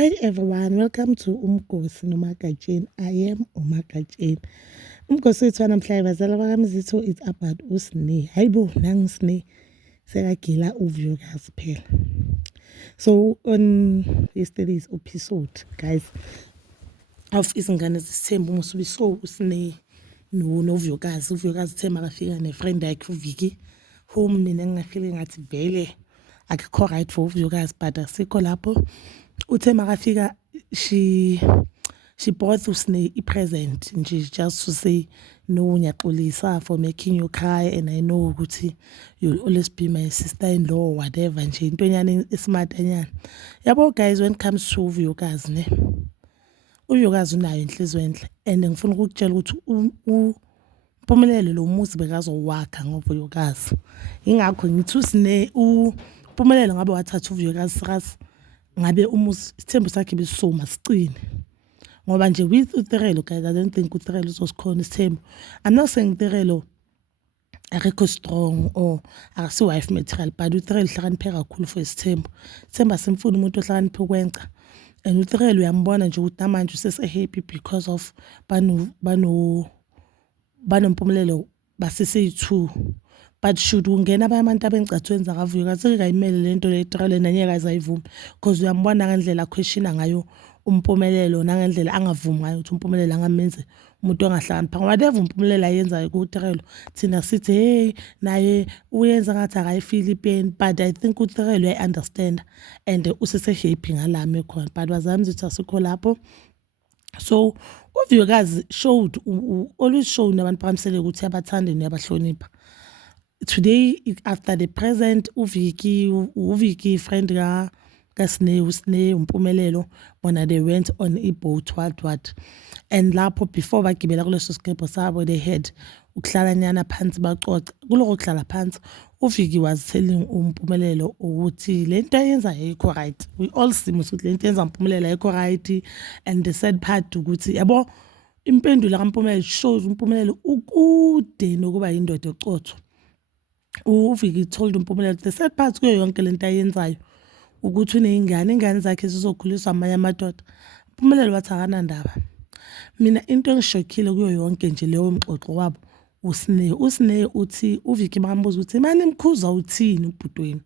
Hi everyone, welcome to Umgosi noMagatsheni. I am uMagatsheni. Umgosi wethu namhlanje bazala bakamzitho it's about uSne. Hayibo nangu Sne sekagila uVuyokazi phela. So on yesterday's episode, guys, of izingane zesithembu musubi so uSne noVuyokazi. uVuyokazi thema akafika nefriend yakhe uVicky. Home mina ngingafeel ngathi vele akukho right for uVuyokazi but asikho lapho. Uthema akafika she bought uSne i-present nje just to say no ngiyaxolisa for making you cry and I know ukuthi you'll always be my sister-in-law or whatever nje into enyane esmartanyana. Yabo guys, when it comes to uVuyokazi ne uVuyokazi unayo inhliziyo enhle and ngifuna ukukutshela ukuthi uPhumelelo lo muzi bekazowakha ngoVuyokazi. Ingakho ngithi uSne uPhumelelo ngabe wathatha uVuyokazi serious ngabe umuzi isithembu sakhe besoma sicine ngoba nje with uTerelo guys I don't think uTerelo uzosikhona isithembu. I'm not saying uTerelo akekho strong or akasi wife material but uTerelo hlakaniphe kakhulu for isithembu. Isithembu simfuna umuntu ohlakaniphe ukwenza and uTerelo uyambona nje ukuthi namanje usese happy because of banompumelelo basese2 but should ungena abantu abengicathweni zakaVuyokazi sekayimele lento le Terelo nanyeka azayivuma because uyambona ngendlela questiona ngayo umpumelelo nangendlela angavumi ngayo ukuthi umpumelelo angamenze umuntu ongahlakanipha whatever umpumelelo ayenzayo ku Terelo thina sithi hey naye uyenza ngathi akayifeel ipain but I think uTerelo uya understand and usese happy ngalami khona but bazami ukuthi asikho lapho. So uVuyokazi showed always show nabantu bamsele ukuthi abathanda neyabahlonipha. Today after the present uVicky friend kaSne uSne umpumelelo bona they went on a boat what and lapho before bagibela kuleso sikhepho sabo they had ukuhlala nyana phansi baxoxa. Kuloko kuhlala phansi uVicky was telling umpumelelo ukuthi lento ayenza ayikho right. We all see ukuthi lento yenza umpumelelo ayikho right and the sad part ukuthi yabo impendulo kaMpumelelo shows umpumelelo ukude nokuba indoda ecotho. uVicky told umpumelelo the sad part kuyo yonke lento ayenzayo ukuthi ingane zakhe zizokhuliswa amanye amadoda. Umpumelelo wathi akanandaba. Mina into engishokile kuyo yonke nje leyo mxoxo wabo uSne uthi uVicky bambuza ukuthi manje imkhuza uthini ubhutweni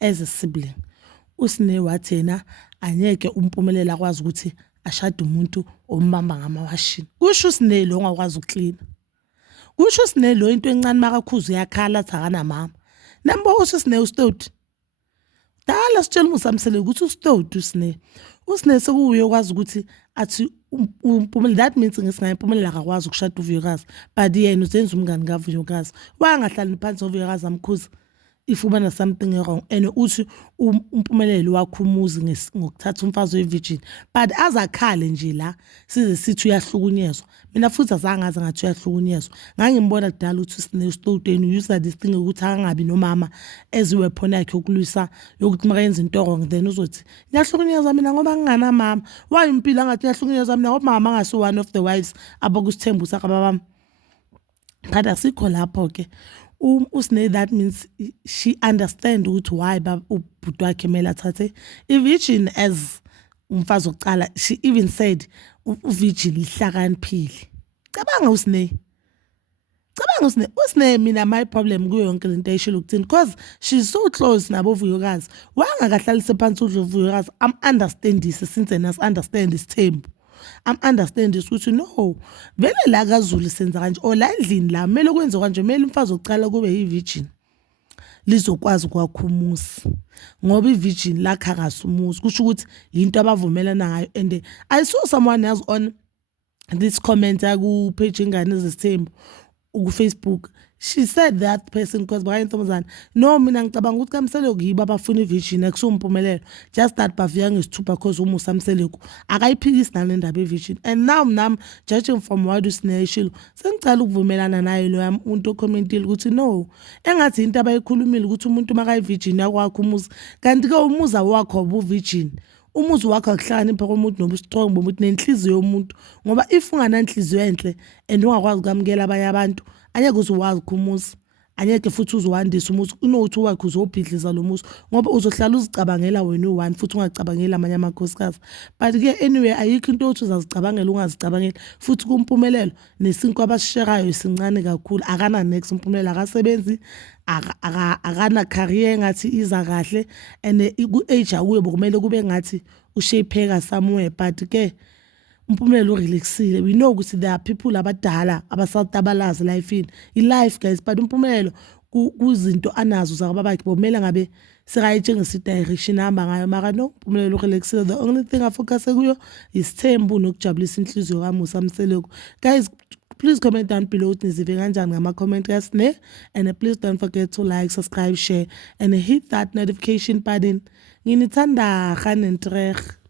as a sibling. uSne wathi yena anyeke umpumelelo akwazi ukuthi ashade umuntu ombamba ngamawashini. Kusho uSne lo ongakwazi ukuclean. Kusho uSne lo into encane makakhuza uyakhala athi akana mama. Nambo uSne ustod. Dala sitshela umusamsele ukuthi ustod uSne sekuye okwazi ukuthi athi umpumelelo that means ngesingayimpumelela akakwazi ukushada uVuyokazi but yena uzenza umngani kaVuyokazi. Wangahlali phansi uVuyokazi amkhuza if ubana something wrong and uthi umpumelelo wakhe umuzi ngokuthatha umfazi wevirgin but azakhale nje la size sithi uyahlukunyezwa. Mina futhi azangazi ngathi uyahlukunyezwa. Ngangimbona kudala ukuthi uSne uStowden use this thing ukuthi angabi nomama as weapon yakhe ukulwisa yokuthi makayenza into wrong then uzothi ngiyahlukunyezwa mina ngoba ngingana mama. Why impilo angathi ngiyahlukunyezwa mina ngoba mama ngasi one of the wives abakusithembu sakhe babami. But asikho lapho ke uSne that means she understand ukuthi why ubhuti wakhe mele athathe ivirgin as umfazi oqala. She even said uvirgin lihlakaniphile. Cabanga uSne mina my problem kuyo yonke lento ayishilo ukuthini because she's so close nabo Vuyokazi. Wangakahlalise phansi uVuyokazi understandise since nas understand isithembu. Understand ukuthi no vele la kaZulu senza kanje o la endlini la kumele kwenze kanje kumele umfazi oqala kube yivirgin lizokwazi ukwakha umuzi ngoba ivirgin lakha ngasumuzi kusho ukuthi into abavumelana ngayo and I saw someone else on this comment ku page ingane zesithembu ku Facebook. She said that person because by Ntombazana no mina ngicabanga ukuthi kamsele kuyiba abafuna ivirgin akusumpumelelo just that bavika ngesithupha because umusamseleku akayiphikisi nalendaba evirgin and now mnam judging from what uSne shilo sengicela ukuvumelana naye lo umuntu ocommentile ukuthi no engathi into abayikhulumile ukuthi umuntu makayivirgin yakwakho umuzi kanti ke umuzi wakho obuvirgin umuzi wakho akuhlakanipha komuntu nobu strong bomuntu nenhliziyo yomuntu ngoba if ungananhliziyo enhle and ungakwazi ukamukela abanye abantu anyeke uzowazi ukumuzi angeke futhi uzowandisa umuzi unothi wakhe uzobhidliza lo muzi ngoba uzohlala uzicabangela wena u1 futhi ungacabangeli amanye amakhosikazi. But-ke anyway ayikho into othi uzazicabangela ungazicabangeli futhi kumpumelelo nesinkwa abasisherayo sincane kakhulu akana next umpumelelo akasebenzi akana career ngathi iza kahle and ku-age akuye bokumele kube ngathi ushapeeka somewhere but-ke umphumelo urelaxile. We know ukuthi there are people abadala abasatabalazi life i-life guys but umphumelo kuzinto anazo zakaba bakhe bomela ngabe sekayitshengisa i-direction ahamba ngayo mara no umphumelo urelaxile. The only thing afocus kuyo isithembu nokujabulisa inhliziyo kaMusa Mseleko. Guys, please comment down below ukuthi nizive kanjani ngama-comment kasine and please don't forget to like, subscribe, share and hit that notification button. Nginithanda ganentreg.